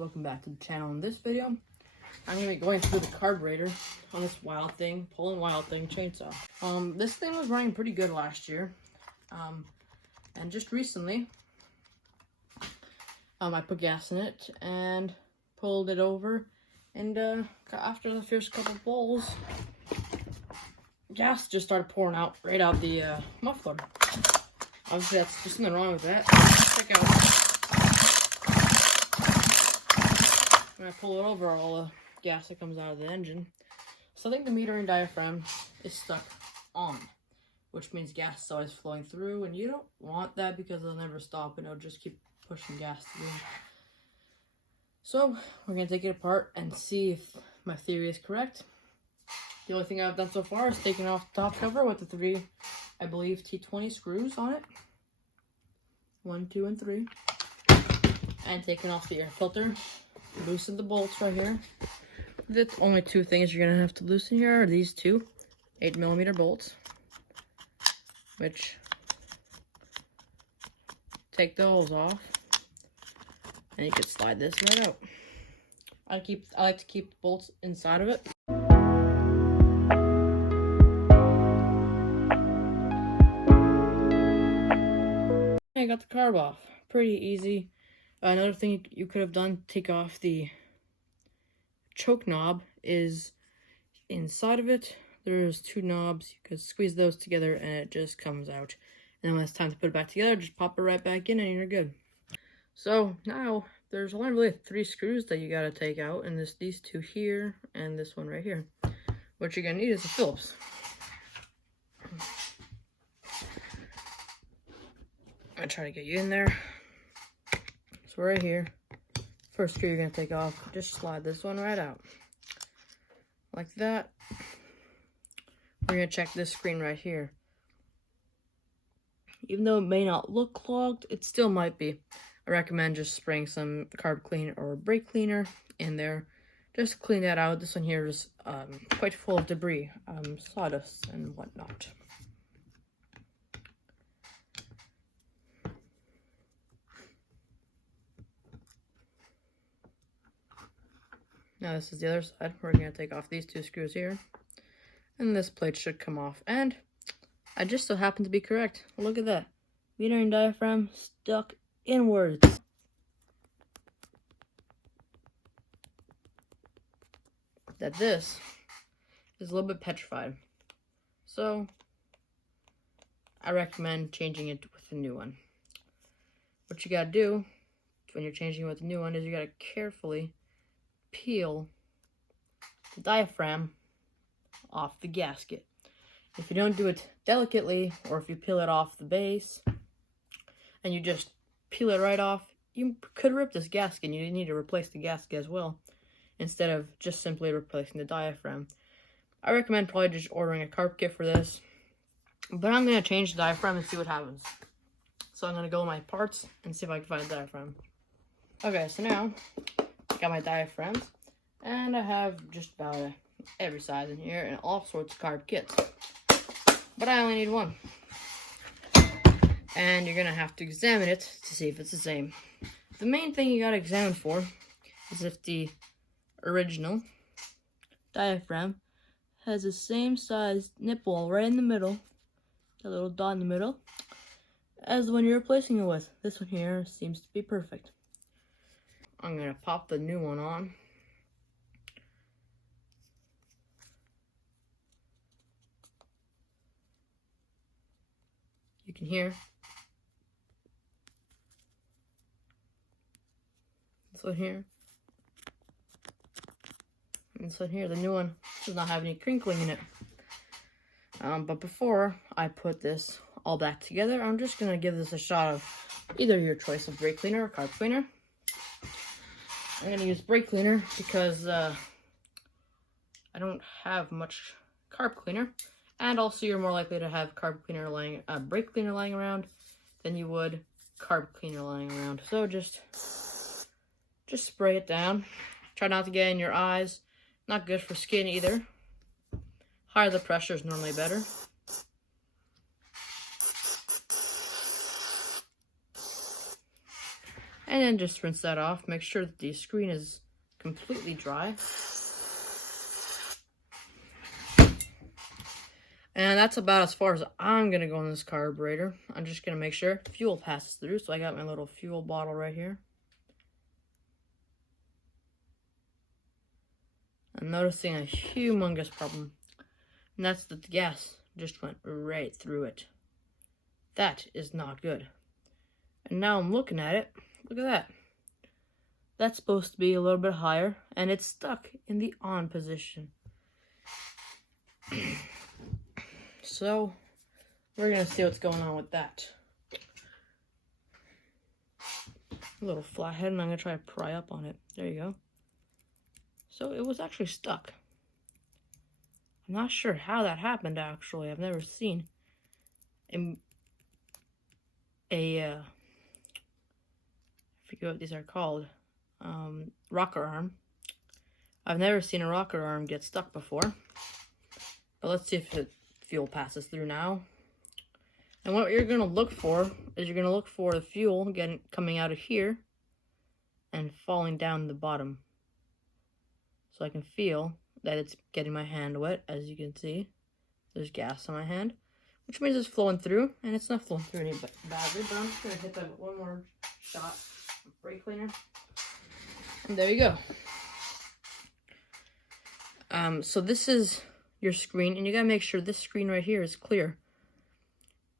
welcome back to the channel. In this video, I'm going to be going through the carburetor on this Wild Thing, chainsaw. This thing was running pretty good last year, and just recently, I put gas in it and pulled it over, and after the first couple bowls, gas just started pouring out right out the muffler. Obviously, that's just nothing wrong with that. Check out. When I pull it over, all the gas that comes out of the engine. So I think the metering diaphragm is stuck on, which means gas is always flowing through, and you don't want that because it'll never stop and it'll just keep pushing gas through. So we're gonna take it apart and see if my theory is correct. The only thing I've done so far is taking off the top cover with the 3, I believe, T20 screws on it. 1, 2, and 3. And taking off the air filter. Loosen the bolts right here. The only 2 things you're gonna have to loosen here are these 2 8mm bolts, which take the holes off, and you can slide this right out. I like to keep the bolts inside of it. I got the carb off. Pretty easy. Another thing you could have done, take off the choke knob, is inside of it. There's 2 knobs. You could squeeze those together and it just comes out. And then when it's time to put it back together, just pop it right back in and you're good. So now there's only really 3 screws that you gotta take out, and these 2 here and this one right here. What you're gonna need is a Phillips. I'm gonna try to get you in there. So right here, first screw you're gonna take off, just slide this one right out. Like that. We're gonna check this screen right here. Even though it may not look clogged, it still might be. I recommend just spraying some carb cleaner or brake cleaner in there. Just to clean that out. This one here is quite full of debris, sawdust and whatnot. Now this is the other side. We're going to take off these 2 screws here. And this plate should come off. And I just so happen to be correct. Look at that. Metering diaphragm stuck inwards. That this is a little bit petrified. So I recommend changing it with a new one. What you got to do when you're changing it with a new one is you got to carefully peel the diaphragm off the gasket. If you don't do it delicately, or if you peel it off the base and you just peel it right off, you could rip this gasket and you need to replace the gasket as well, instead of just simply replacing the diaphragm. I recommend probably just ordering a carb kit for this, but I'm going to change the diaphragm and see what happens. So I'm going to go in my parts and see if I can find the diaphragm. Okay, so now got my diaphragms, and I have just about every size in here and all sorts of carb kits, but I only need one, and you're gonna have to examine it to see if it's the same. The main thing you gotta examine for is if the original diaphragm has the same size nipple right in the middle, the little dot in the middle, as the one you're replacing it with. This one here seems to be perfect. I'm going to pop the new one on. You can hear. This one here. And this one here, the new one, does not have any crinkling in it. But before I put this all back together, I'm just going to give this a shot of either your choice of brake cleaner or carb cleaner. I'm going to use brake cleaner because I don't have much carb cleaner, and also you're more likely to have brake cleaner lying around than you would carb cleaner lying around. So just spray it down. Try not to get in your eyes. Not good for skin either. Higher the pressure is normally better. And then just rinse that off. Make sure that the screen is completely dry. And that's about as far as I'm going to go on this carburetor. I'm just going to make sure fuel passes through. So I got my little fuel bottle right here. I'm noticing a humongous problem. And that's that the gas just went right through it. That is not good. And now I'm looking at it. Look at that. That's supposed to be a little bit higher. And it's stuck in the on position. So, we're going to see what's going on with that. A little flathead, and I'm going to try to pry up on it. There you go. So, it was actually stuck. I'm not sure how that happened, actually. I've never seen I forget what these are called. Rocker arm. I've never seen a rocker arm get stuck before. But let's see if it fuel passes through now. And what you're going to look for is you're going to look for the fuel coming out of here and falling down the bottom. So I can feel that it's getting my hand wet. As you can see, there's gas on my hand, which means it's flowing through, and it's not flowing through any badly, but I'm just going to hit that with one more shot of brake cleaner. And there you go. So this is your screen, and you gotta make sure this screen right here is clear.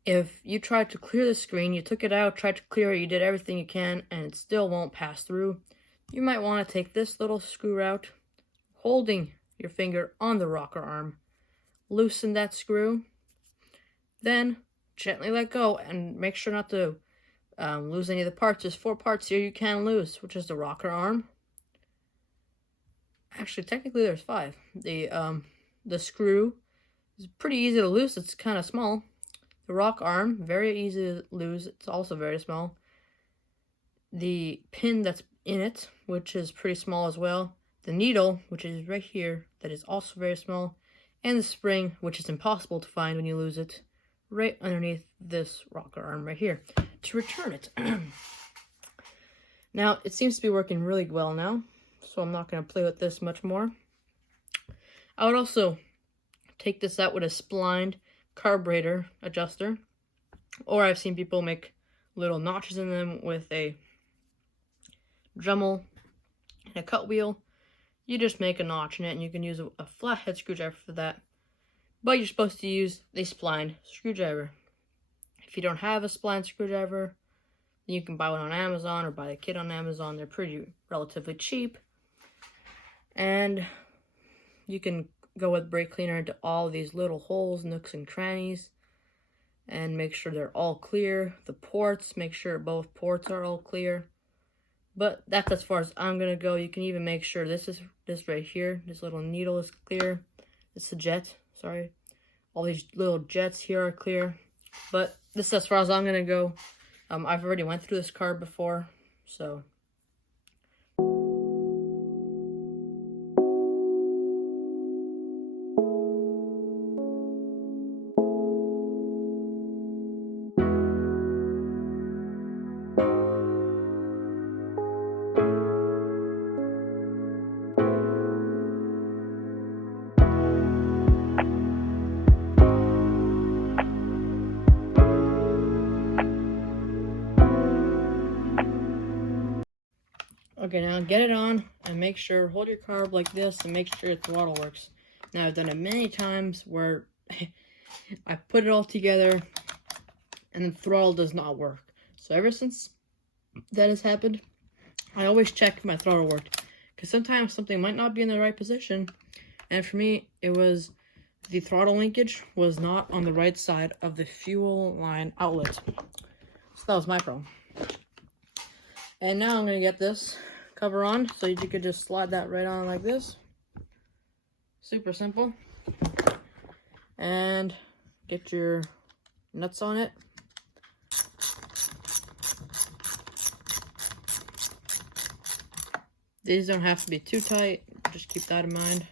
If you tried to clear the screen, you took it out, tried to clear it, you did everything you can, and it still won't pass through, you might want to take this little screw out, holding your finger on the rocker arm, loosen that screw, then gently let go, and make sure not to lose any of the parts. There's 4 parts here you can lose, which is the rocker arm. Actually, technically there's 5. The screw is pretty easy to lose. It's kind of small. The rock arm, very easy to lose. It's also very small. The pin that's in it, which is pretty small as well. The needle, which is right here, that is also very small. And the spring, which is impossible to find when you lose it, right underneath this rocker arm right here, to return it. Now, it seems to be working really well now, so I'm not going to play with this much more. I would also take this out with a splined carburetor adjuster, or I've seen people make little notches in them with a Dremel and a cut wheel. You just make a notch in it, and you can use a flathead screwdriver for that, but you're supposed to use the splined screwdriver. If you don't have a splined screwdriver, then you can buy one on Amazon or buy the kit on Amazon. They're relatively cheap, and you can go with brake cleaner into all these little holes, nooks, and crannies, and make sure they're all clear. The ports, make sure both ports are all clear. But that's as far as I'm gonna go. You can even make sure this right here, this little needle is clear. It's a jet, sorry. All these little jets here are clear. But this is as far as I'm gonna go. I've already went through this car before, so. Okay, now get it on and make sure, hold your carb like this and make sure your throttle works. Now, I've done it many times where I put it all together and the throttle does not work. So ever since that has happened, I always check if my throttle worked. Because sometimes something might not be in the right position. And for me, it was the throttle linkage was not on the right side of the fuel line outlet. So that was my problem. And now I'm going to get this cover on, so you could just slide that right on like this. Super simple. And get your nuts on it. These don't have to be too tight, just keep that in mind.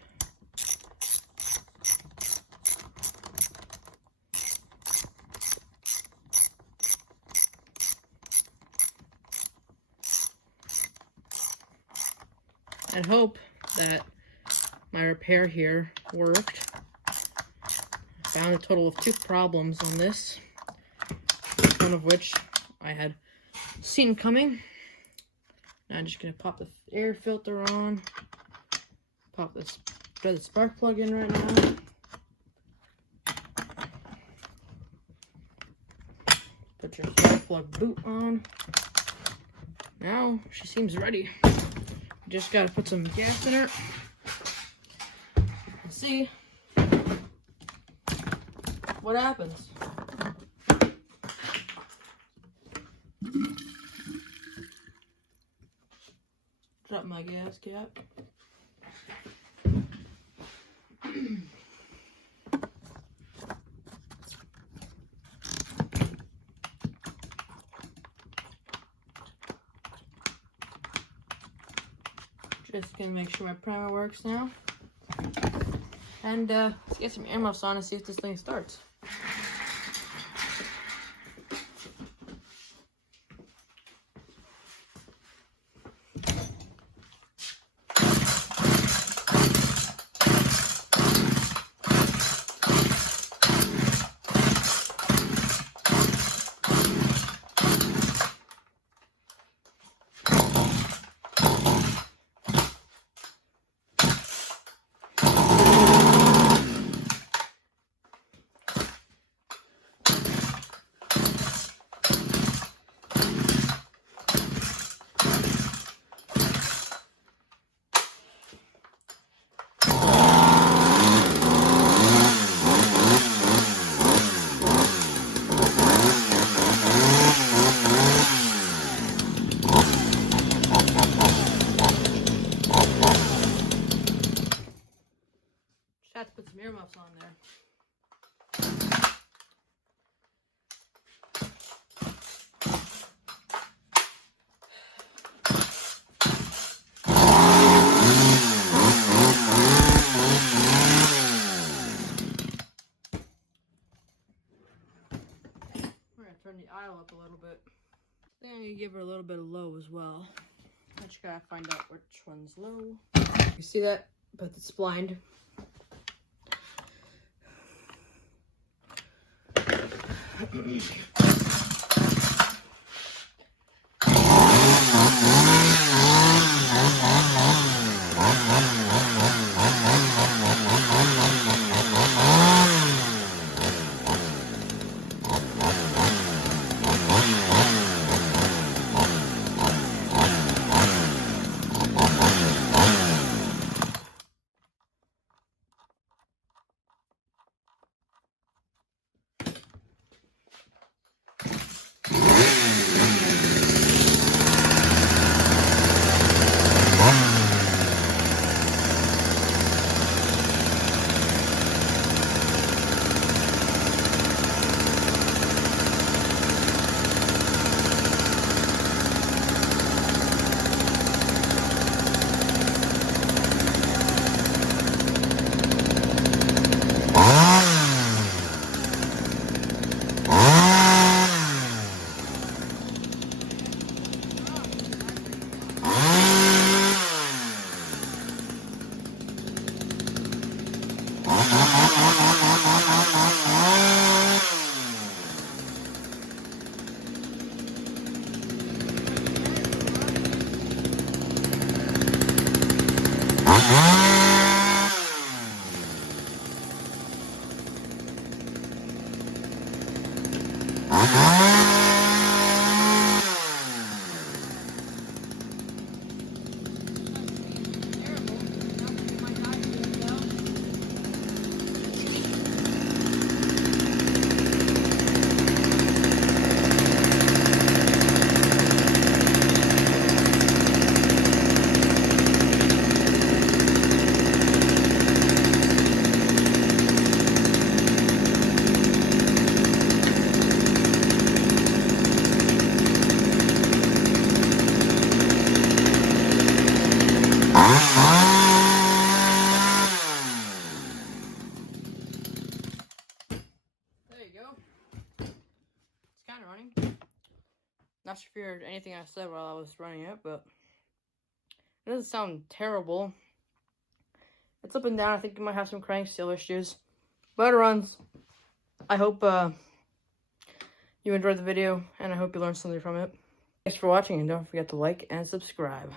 and hope that my repair here worked. I found a total of 2 problems on this, one of which I had seen coming. Now I'm just gonna pop the air filter on, pop this threaded spark plug in right now. Put your spark plug boot on. Now she seems ready. Just gotta put some gas in her and see what happens. Drop my gas cap. Just gonna make sure my primer works now. And let's get some earmuffs on and see if this thing starts. Have to put some earmuffs on there. We're gonna turn the aisle up a little bit. Then you give her a little bit of low as well. I just gotta find out which one's low. You see that? But it's blind. Kind of running. Not sure if you heard anything I said while I was running it, but It doesn't sound terrible. It's up and down. I think it might have some crank seal issues. But it runs. I hope you enjoyed the video, and I hope you learned something from it. Thanks for watching, and don't forget to like and subscribe.